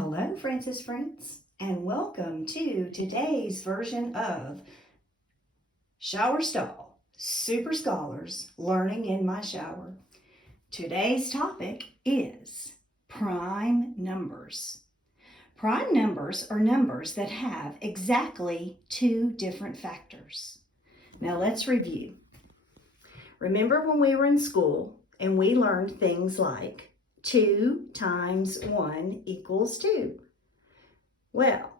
Hello, Francis friends, and welcome to today's version of Shower Stall, Super Scholars Learning in My Shower. Today's topic is prime numbers. Prime numbers are numbers that have exactly two different factors. Now let's review. Remember when we were in school and we learned things like 2 times 1 equals 2. Well,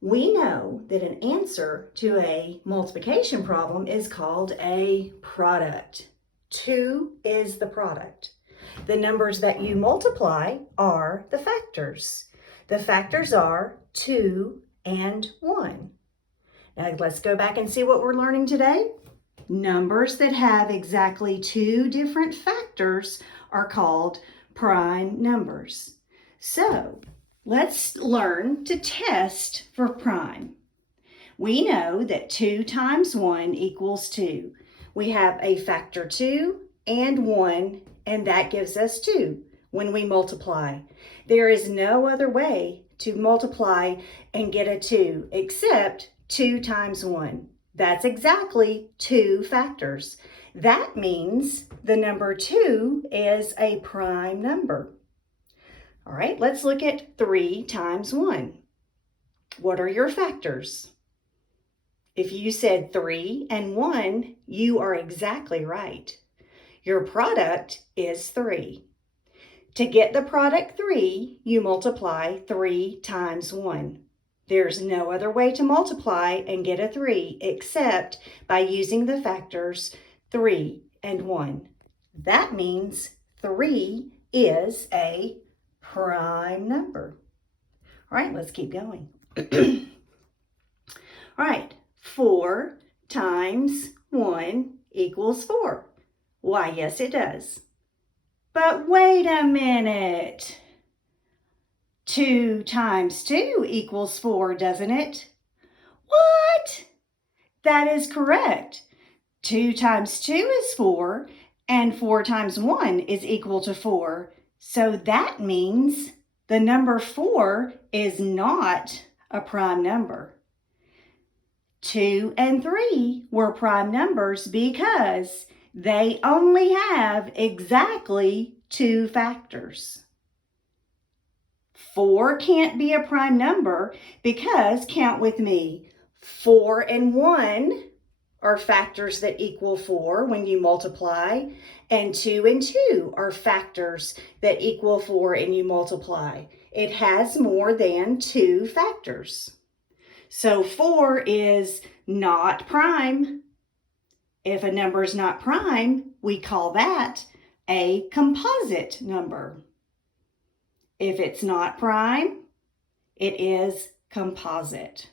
we know that an answer to a multiplication problem is called a product. 2 is the product. The numbers that you multiply are the factors. The factors are 2 and 1. Now let's go back and see what we're learning today. Numbers that have exactly two different factors are called prime numbers. So let's learn to test for prime. We know that 2 times 1 equals 2. We have a factor 2 and 1, and that gives us 2 when we multiply. There is no other way to multiply and get a 2 except 2 times 1. That's exactly 2 factors. That means the number 2 is a prime number. All right, let's look at 3 times 1. What are your factors? If you said 3 and 1, you are exactly right. Your product is 3. To get the product 3, you multiply 3 times 1. There's no other way to multiply and get a 3 except by using the factors 3 and 1. That means 3 is a prime number. All right, let's keep going. All right, 4 times 1 equals 4. Why, yes, it does. But wait a minute. 2 times 2 equals 4, doesn't it? What? That is correct. 2 times 2 is 4, and 4 times 1 is equal to 4. So that means the number 4 is not a prime number. 2 and 3 were prime numbers because they only have exactly 2 factors. 4 can't be a prime number because, count with me, 4 and 1 are factors that equal 4 when you multiply, and 2 and 2 are factors that equal 4 and you multiply. It has more than 2 factors. So 4 is not prime. If a number is not prime, we call that a composite number. If it's not prime, it is composite.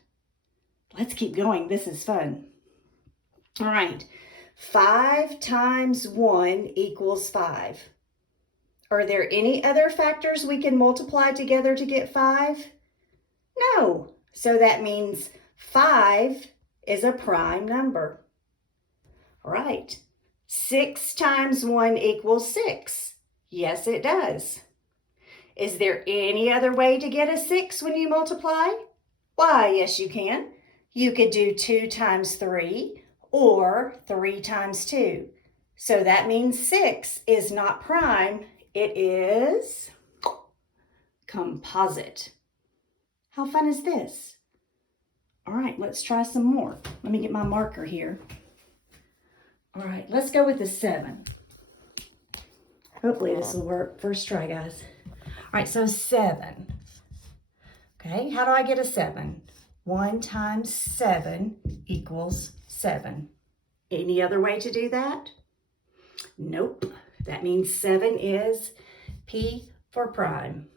Let's keep going. This is fun. All right. 5 times 1 equals 5. Are there any other factors we can multiply together to get 5? No. So that means 5 is a prime number. All right. 6 times 1 equals 6. Yes, it does. Is there any other way to get a 6 when you multiply? Why, yes, you can. You could do 2 times 3 or 3 times 2. So that means 6 is not prime. It is composite. How fun is this? All right, let's try some more. Let me get my marker here. All right, let's go with the 7. Hopefully this will work. First try, guys. All right, so 7. Okay, how do I get a 7? 1 times 7 equals 7. Any other way to do that? Nope. That means 7 is P for prime.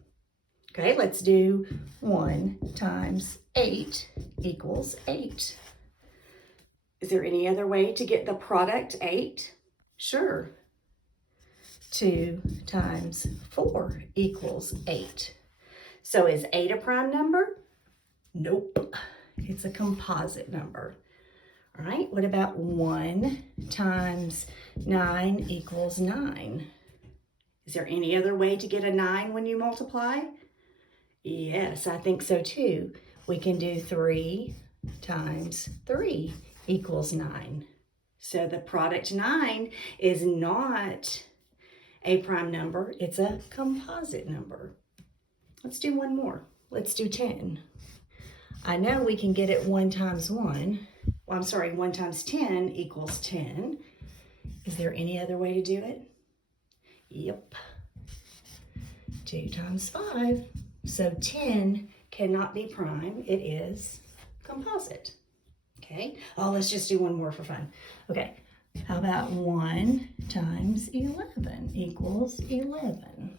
Okay, let's do 1 times 8 equals 8. Is there any other way to get the product 8? Sure. 2 times 4 equals 8. So is 8 a prime number? Nope. It's a composite number. All right, what about 1 times 9 equals 9? Is there any other way to get a 9 when you multiply? Yes, I think so too. We can do 3 times 3 equals 9. So the product 9 is not a prime number, it's a composite number. Let's do one more. Let's do 10. I know we can get it 1 times 1. Well, I'm sorry, 1 times 10 equals 10. Is there any other way to do it? Yep. 2 times 5. So 10 cannot be prime. It is composite. Okay. Oh, let's just do one more for fun. Okay. How about 1 times 11 equals 11?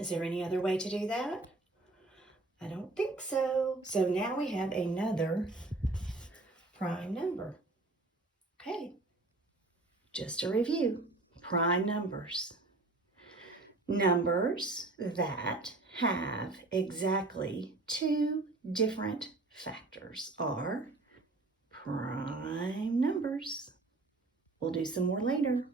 Is there any other way to do that? I don't think so. So now we have another prime number. Okay. Just a review. Prime numbers. Numbers that have exactly 2 different factors are prime numbers. We'll do some more later.